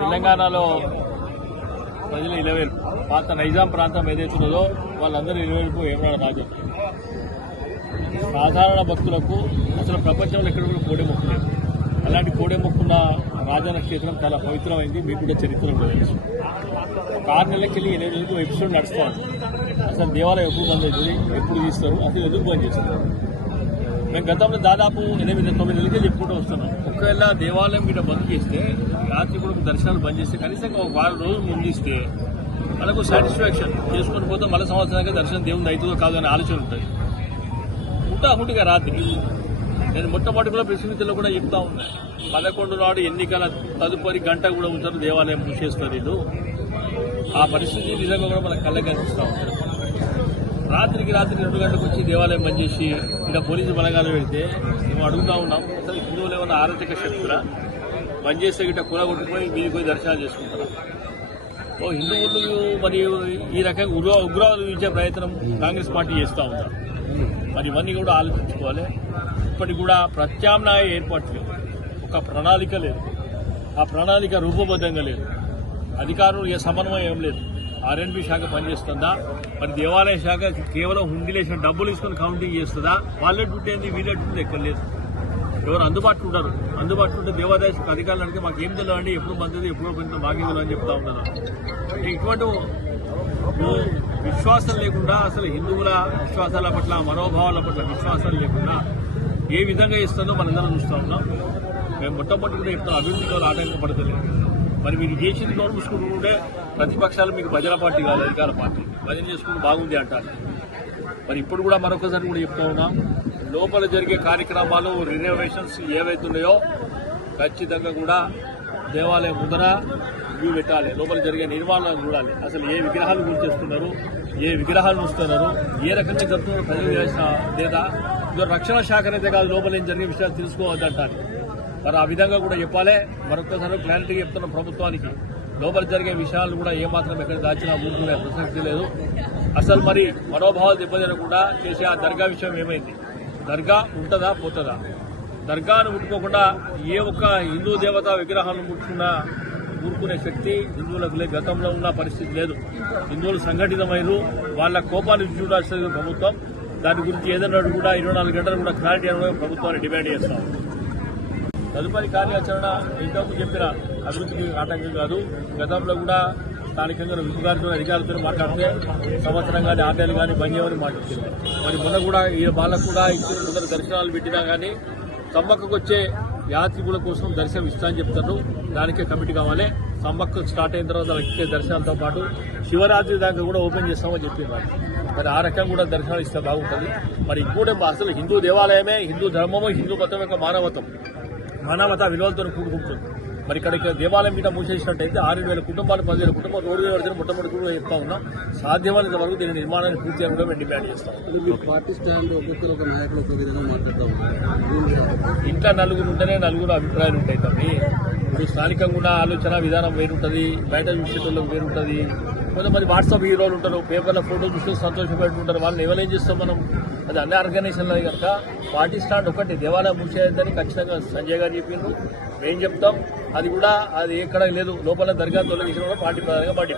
తెలంగాణలో ప్రజలు ఇలవేలు. పాత నైజాం ప్రాంతం ఏదైతే ఉన్నదో వాళ్ళందరూ ఇలవేలుపు ఏమన్నాడు రాజు సాధారణ భక్తులకు అసలు ప్రపంచంలో ఎక్కడ కూడా కోడే మొక్కు లేదు. అలాంటి కోడే మొక్కున్న రాజన్న క్షేత్రం చాలా పవిత్రమైంది. మీకు కూడా చరిత్ర కూడా తెలుసు. ఒక ఆరు నెలలకెళ్ళి ఎనిమిది రోజులు ఎపిసోడ్ నడుస్తాను అసలు దేవాలయం ఎప్పుడు బంద్ అవుతుంది? ఎప్పుడు తీస్తారు? అసలు ఎందుకు బంద్ చేస్తారు? మేము గతంలో దాదాపు ఎనిమిది తొమ్మిది నెలలకే చెప్పుకుంటూ వస్తున్నాం. ఒకవేళ దేవాలయం మీద బంద్ చేస్తే రాత్రి కూడా దర్శనాలు బంద్ చేస్తే కనీసం ఒక వారం రోజులు ముందు ఇస్తే మనకు సాటిస్ఫాక్షన్ చేసుకొని పోతే మళ్ళీ సంవత్సరానికి దర్శనం దేవుని అవుతుందో కాదు అనే ఆలోచన ఉంటుంది. ఉంటా ఉంటుగా రాత్రి. నేను మొట్టమొదటి కూడా ప్రెసిమితిలో కూడా చెప్తా ఉన్నా. పదకొండు నాడు ఎన్నికల తదుపరి గంట కూడా ఉంటారు దేవాలయం మూసేస్తారు ఆ పరిస్థితి నిజంగా కూడా మనకు కళ్ళకనిపిస్తూ ఉంటుంది రాత్రికి రాత్రి రెండు గంటలకు వచ్చి దేవాలయం పనిచేసి చేసి పోలీసు బలగాలు పెడితే మేము అడుగుతా ఉన్నాం. అసలు హిందువులు ఏమైనా ఆరాధక శక్తులా? బంద్ గిట్ట కూర కొట్టుకొని మీరు పోయి దర్శనాలు చేసుకుంటారా? ఓ హిందువులు మరియు ఈ రకంగా ఉగ్ర ఇచ్చే ప్రయత్నం కాంగ్రెస్ పార్టీ చేస్తూ ఉన్నారు మరి ఇవన్నీ కూడా ఆలోచించుకోవాలి. ఇప్పటికి కూడా ప్రత్యామ్నాయ ఏర్పాటు లేదు ఒక ప్రణాళిక లేదు. ఆ ప్రణాళిక రూపబద్ధంగా లేదు. అధికారులు ఏ సమన్వయం ఏం లేదు. ఆర్ఎన్బి శాఖ పనిచేస్తుందా? మరి దేవాలయ శాఖ కేవలం హుండీలేసిన డబ్బులు ఇసుకొని కౌంటింగ్ చేస్తుందా? వాళ్ళే డుట్టేంది వీళ్ళే ఎక్కడ లేదు. ఎవరు అందుబాటులో ఉంటారు అందుబాటులో ఉంటే దేవాదాయ అధికారులు అడిగితే మాకు ఏం తెలియదు ఎప్పుడు మంచిది ఎప్పుడు పెద్ద మాకే అని చెప్తా ఉన్నాను ఇటువంటి విశ్వాసం లేకుండా అసలు హిందువుల విశ్వాసాల పట్ల మనోభావాల పట్ల విశ్వాసం లేకుండా ఏ విధంగా ఇస్తుందో మనందరం చూస్తూ ఉన్నాం. మేము మొట్టమొదటి కూడా చెప్తాం అభివృద్ధిలో ఆటంకపడతలేదు. మరి మీరు చేసింది నోరు మూసుకుంటుంటే ప్రతిపక్షాలు మీకు భజన పార్టీ కాదు అధికార పార్టీ. భజన చేసుకుంటూ బాగుంది అంటారు. మరి ఇప్పుడు కూడా మరొకసారి కూడా చెప్తా ఉన్నాం లోపల జరిగే కార్యక్రమాలు రినోవేషన్స్ ఏవైతున్నాయో ఖచ్చితంగా కూడా దేవాలయం ముందర వ్యూ పెట్టాలి. లోపల జరిగే నిర్మాణాలు చూడాలి. అసలు ఏ విగ్రహాలు గుర్తిస్తున్నారు ఏ విగ్రహాలు ఉంచుతున్నారు? ఏ రకంగా జరుగుతున్నారో ప్రజలు చేసిన లేదా? రక్షణ శాఖ అయితే కాదు లోపల ఏం జరిగే విషయాలు తెలుసుకోవద్దంటారు. మరి ఆ విధంగా కూడా చెప్పాలి. మరొకసారి క్లారిటీగా చెప్తున్న ప్రభుత్వానికి లోపల జరిగే విషయాలు కూడా ఏమాత్రం ఎక్కడ దాచినా ముందుకునే ప్రసక్తి లేదు. అసలు మరి మనోభావాలు దెబ్బతినకుండా చేసే ఆ దర్గా విషయం ఏమైంది? దర్గా ఉంటుందా పోతుందా? దర్గాను ముట్టుకోకుండా ఏ ఒక్క హిందూ దేవత విగ్రహాలను ముట్టుకున్నా ఊరుకునే శక్తి హిందువులకు లేదు గతంలో ఉన్న పరిస్థితి లేదు. హిందువులు సంఘటితమైన వాళ్ళ కోపాన్ని చూడాల్సిన ప్రభుత్వం. దాని గురించి ఏదన్నాడు కూడా ఇరవై నాలుగు గంటలు కూడా క్లారిటీ అనేది ప్రభుత్వాన్ని డిమాండ్ చేస్తాం తదుపరి కార్యాచరణ ఇంతకు చెప్పిన అభివృద్ధికి ఆటంకం కాదు. గతంలో కూడా స్థానికంగా విసుగారితో అధికారులతో మాట్లాడితే సంవత్సరం కానీ ఆటలు కానీ బంద్ మాట్లాడుతుంది. మాట్లాడుతున్నారు మరి మొన్న కూడా ఈ వాళ్ళకు కూడా ఇచ్చిన కొందరు దర్శనాలు పెట్టినా కానీ సమ్మక్కకు వచ్చే యాత్రికుల కోసం దర్శనం ఇస్తా అని చెప్తారు. దానికే కమిటీ కావాలి. సమ్మక్క స్టార్ట్ అయిన తర్వాత ఇచ్చే దర్శనాలతో పాటు శివరాత్రి దాకా కూడా ఓపెన్ చేస్తామని చెప్పారు మరి ఆ రకంగా కూడా దర్శనాలు ఇస్తే బాగుంటుంది. మరి ఇంకోటి అసలు హిందూ దేవాలయమే హిందూ ధర్మము హిందూ మతం యొక్క మానవతం మానవత విలువలతో కూడుకుంటుంది. మరి ఇక్కడ ఇక్కడ దేవాలయం మీద మూసేసినట్టయితే ఆరు వేల కుటుంబాలు పదివేల కుటుంబాలు రోడ్డు పడితే మొట్టమొదటి కూడా చెప్తా ఉన్నాం సాధ్యమైనంత వరకు దీని నిర్మాణాన్ని పూర్తిగా కూడా మేము డిమాండ్ చేస్తాం. ఇది మీ పార్టీ స్టాండ్ ఒక్కొక్కరు ఒక నాయకులు ఒక విధంగా మాట్లాడతాం. ఇంట్లో నలుగురు ఉంటేనే నలుగురు అభిప్రాయాలు ఉంటాయి తమ్మి ఇప్పుడు స్థానికంగా ఉన్న ఆలోచన విధానం వేరుంటుంది బయట చూసేటోళ్ళకి వేరుంటుంది. కొంతమంది వాట్సాప్ హీరోలు ఉంటారు పేపర్లో ఫోటో చూస్తే సంతోషపడుతుంటారు వాళ్ళని ఎవరేం చేస్తాం మనం? అది అన్ని ఆర్గనైజేషన్లో కనుక పార్టీ స్టాండ్ ఒకటి దేవాలయం మూసేయద్దని ఖచ్చితంగా సంజయ్ గారు చెప్పిండ్రు. మేము చెప్తాం. అది కూడా అది ఎక్కడ లేదు. లోపల దర్గా తొలగించిన కూడా పార్టీ ప్రధానంగా పార్టీ